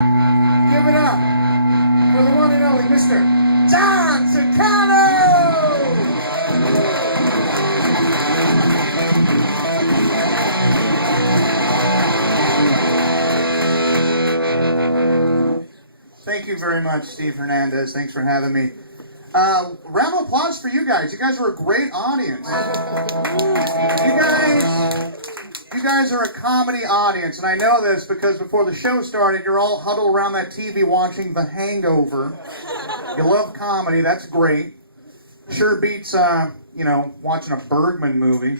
Give it up for the one and only Mr. John Takano! Thank you very much, Steve Hernandez. Thanks for having me. Round of applause for you guys. You guys are a great audience. You guys are a comedy audience, and I know this because before the show started, you're all huddled around that TV watching The Hangover. You love comedy. That's great. Sure beats, watching a Bergman movie.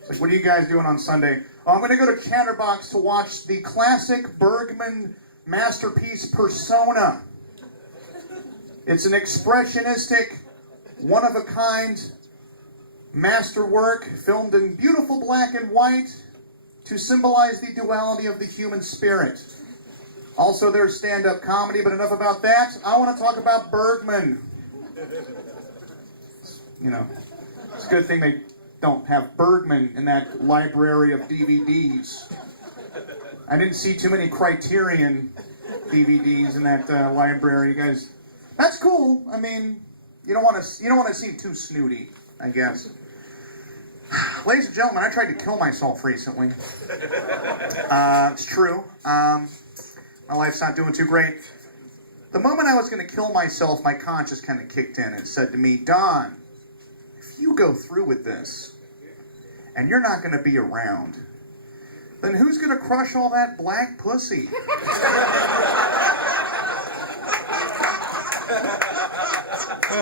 It's like, what are you guys doing on Sunday? Oh, I'm going to go to Chatterbox to watch the classic Bergman masterpiece Persona. It's an expressionistic, one-of-a-kind masterwork filmed in beautiful black and white to symbolize the duality of the human spirit. Also, there's stand-up comedy, but enough about that. I want to talk about Bergman. It's a good thing they don't have Bergman in that library of DVDs. I didn't see too many Criterion DVDs in that library, you guys. That's cool. I mean, you don't want to seem too snooty, I guess. Ladies and gentlemen, I tried to kill myself recently. It's true. My life's not doing too great. The moment I was going to kill myself, my conscience kind of kicked in and said to me, Don, if you go through with this, and you're not going to be around, then who's going to crush all that black pussy?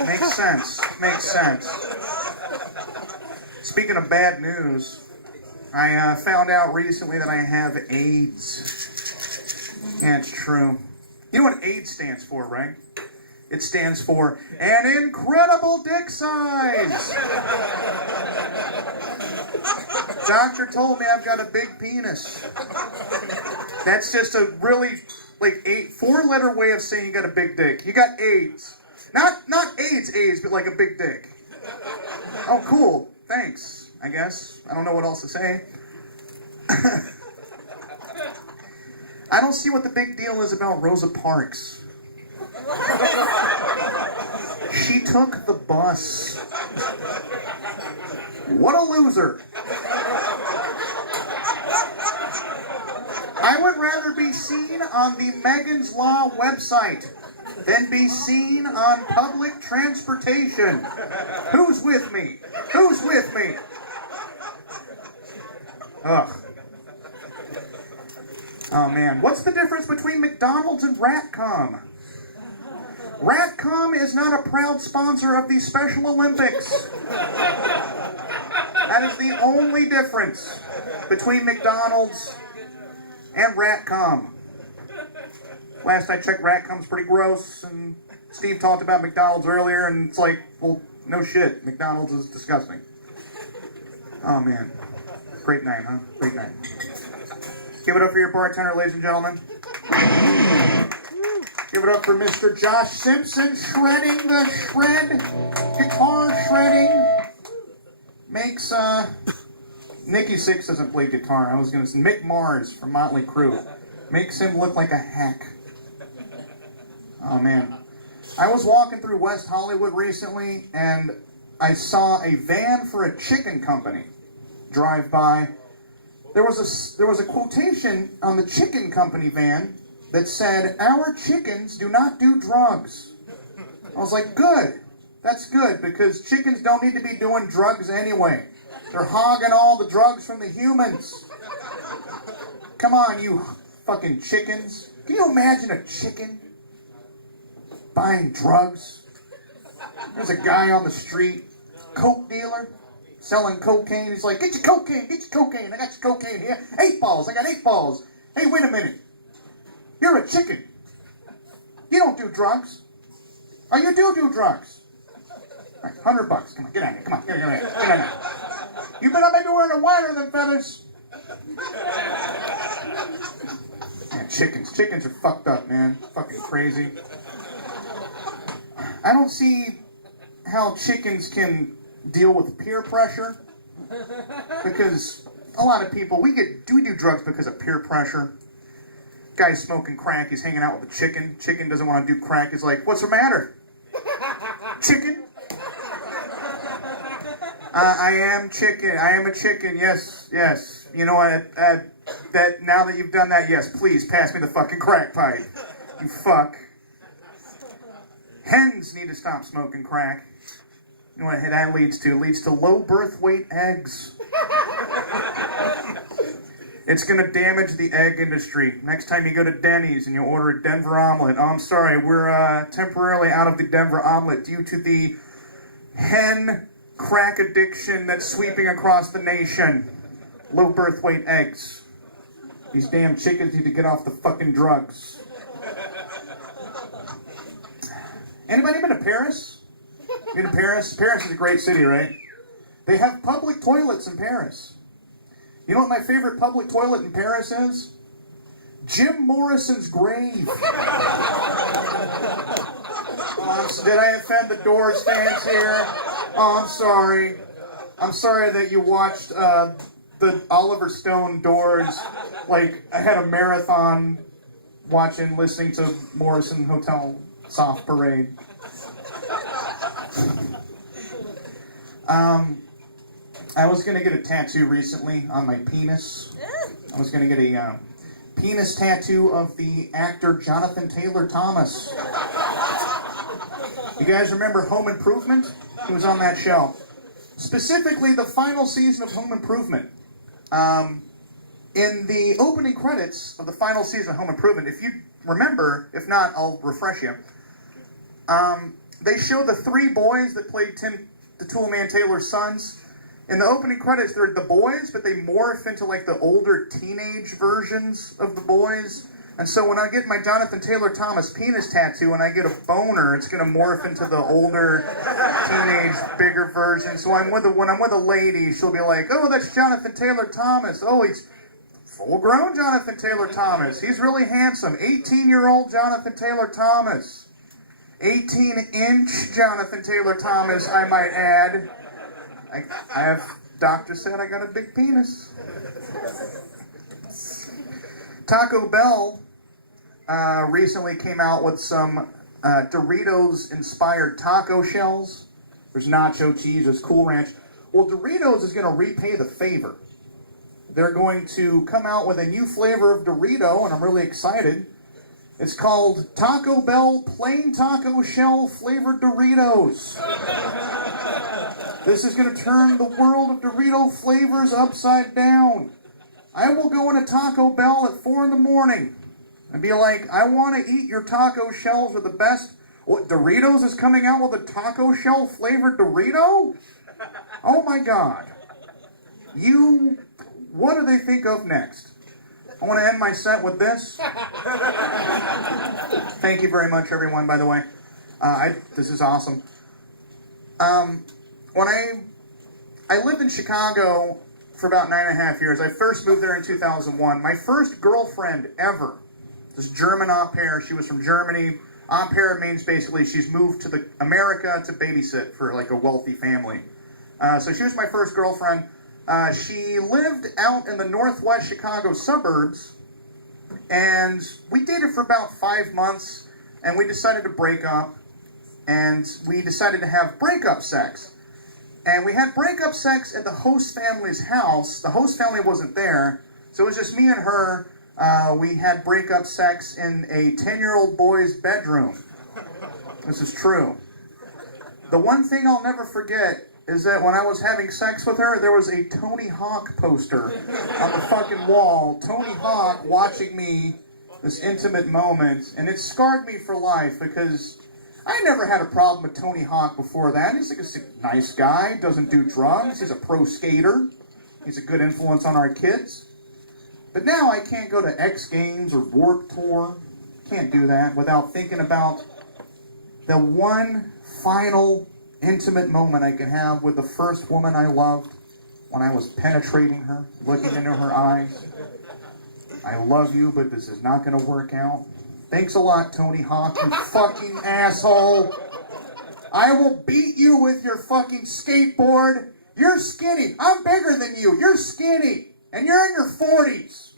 Makes sense. Makes sense. Speaking of bad news, I found out recently that I have AIDS. Yeah, it's true. You know what AIDS stands for, right? It stands for an incredible dick size. Doctor told me I've got a big penis. That's just a really, four-letter way of saying you got a big dick. You got AIDS. Not AIDS, but like a big dick. Oh, cool. Thanks, I guess. I don't know what else to say. I don't see what the big deal is about Rosa Parks. She took the bus. What a loser. I would rather be seen on the Megan's Law website than be seen on public transportation. Who's with me? Who's with me? Ugh. Oh man, what's the difference between McDonald's and Ratcom? Ratcom is not a proud sponsor of the Special Olympics. That is the only difference between McDonald's and Ratcom. Last I checked, Ratcom's pretty gross, and Steve talked about McDonald's earlier, and it's like, well, no shit, McDonald's is disgusting. Oh man, great night, huh? Great night. Give it up for your bartender, ladies and gentlemen. Give it up for Mr. Josh Simpson, shredding the shred, guitar shredding. Makes, Nikki Sixx doesn't play guitar. I was going to say, Mick Mars from Motley Crue. Makes him look like a hack. Oh, man. I was walking through West Hollywood recently, and I saw a van for a chicken company drive by. There was a quotation on the chicken company van that said, "Our chickens do not do drugs." I was like, good. That's good, because chickens don't need to be doing drugs anyway. They're hogging all the drugs from the humans. Come on, you fucking chickens. Can you imagine a chicken buying drugs? There's a guy on the street, coke dealer, selling cocaine. He's like, get your cocaine, get your cocaine. I got your cocaine here. 8 balls, I got 8 balls. Hey, wait a minute. You're a chicken. You don't do drugs. Or you do drugs. All right, $100. Come on, get out of here. Come on, get out of here. Get out of here. You better maybe wearing a whiter than feathers. Man, chickens. Chickens are fucked up, man. Fucking crazy. I don't see how chickens can deal with peer pressure. Because a lot of people, we do drugs because of peer pressure. Guy's smoking crack. He's hanging out with the chicken. Chicken doesn't want to do crack. He's like, what's the matter? Chicken? I am chicken. I am a chicken. Yes, yes. You know what? That now that you've done that, yes, please pass me the fucking crack pipe. You fuck. Hens need to stop smoking crack. You know what that leads to? It leads to low birth weight eggs. It's going to damage the egg industry. Next time you go to Denny's and you order a Denver omelet, oh, I'm sorry, we're temporarily out of the Denver omelet due to the hen crack addiction that's sweeping across the nation. Low birth weight eggs. These damn chickens need to get off the fucking drugs. Anybody been to Paris? Been to Paris? Paris is a great city, right? They have public toilets in Paris. You know what my favorite public toilet in Paris is? Jim Morrison's grave. Did I offend the Doors fans here? Oh, I'm sorry. I'm sorry that you watched the Oliver Stone Doors. Like, I had a marathon listening to Morrison Hotel Soft Parade. I was going to get a tattoo recently on my penis. I was going to get a penis tattoo of the actor Jonathan Taylor Thomas. You guys remember Home Improvement? He was on that show. Specifically, the final season of Home Improvement. In the opening credits of the final season of Home Improvement, if you remember, if not, I'll refresh you. They show the three boys that played Tim the Toolman Taylor's sons. In the opening credits, they're the boys, but they morph into like the older teenage versions of the boys. And so when I get my Jonathan Taylor Thomas penis tattoo and I get a boner, it's going to morph into the older teenage, bigger version. So when I'm with a lady, she'll be like, oh, that's Jonathan Taylor Thomas. Oh, he's full-grown Jonathan Taylor Thomas. He's really handsome. 18-year-old Jonathan Taylor Thomas. 18-inch Jonathan Taylor Thomas, I might add. I have, doctor said I got a big penis. Taco Bell recently came out with some Doritos-inspired taco shells. There's nacho cheese, there's Cool Ranch. Well, Doritos is going to repay the favor. They're going to come out with a new flavor of Dorito, and I'm really excited. It's called Taco Bell Plain Taco Shell Flavored Doritos. This is going to turn the world of Dorito flavors upside down. I will go into Taco Bell at 4 in the morning and be like, I want to eat your taco shells with the best. What, Doritos is coming out with a taco shell flavored Dorito? Oh my God. What do they think of next? I want to end my set with this. Thank you very much, everyone, by the way. This is awesome. When I lived in Chicago for about 9.5 years. I first moved there in 2001. My first girlfriend ever, this German au pair. She was from Germany. Au pair means basically she's moved to America to babysit for like a wealthy family. So she was my first girlfriend. She lived out in the northwest Chicago suburbs, and we dated for about 5 months, and we decided to break up, and we decided to have breakup sex. And we had breakup sex at the host family's house. The host family wasn't there, so it was just me and her. We had breakup sex in a 10-year-old boy's bedroom. This is true. The one thing I'll never forget is that when I was having sex with her, there was a Tony Hawk poster on the fucking wall. Tony Hawk watching me, this intimate moment, and it scarred me for life because I never had a problem with Tony Hawk before that. He's like a nice guy, doesn't do drugs, he's a pro skater, he's a good influence on our kids. But now I can't go to X Games or Warped Tour, can't do that without thinking about the one final intimate moment I could have with the first woman I loved when I was penetrating her, looking into her eyes. I love you, but this is not going to work out. Thanks a lot, Tony Hawk, you fucking asshole. I will beat you with your fucking skateboard. You're skinny. I'm bigger than you. You're skinny. And you're in your 40s.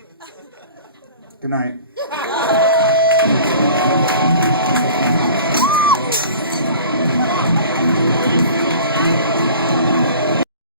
Good night.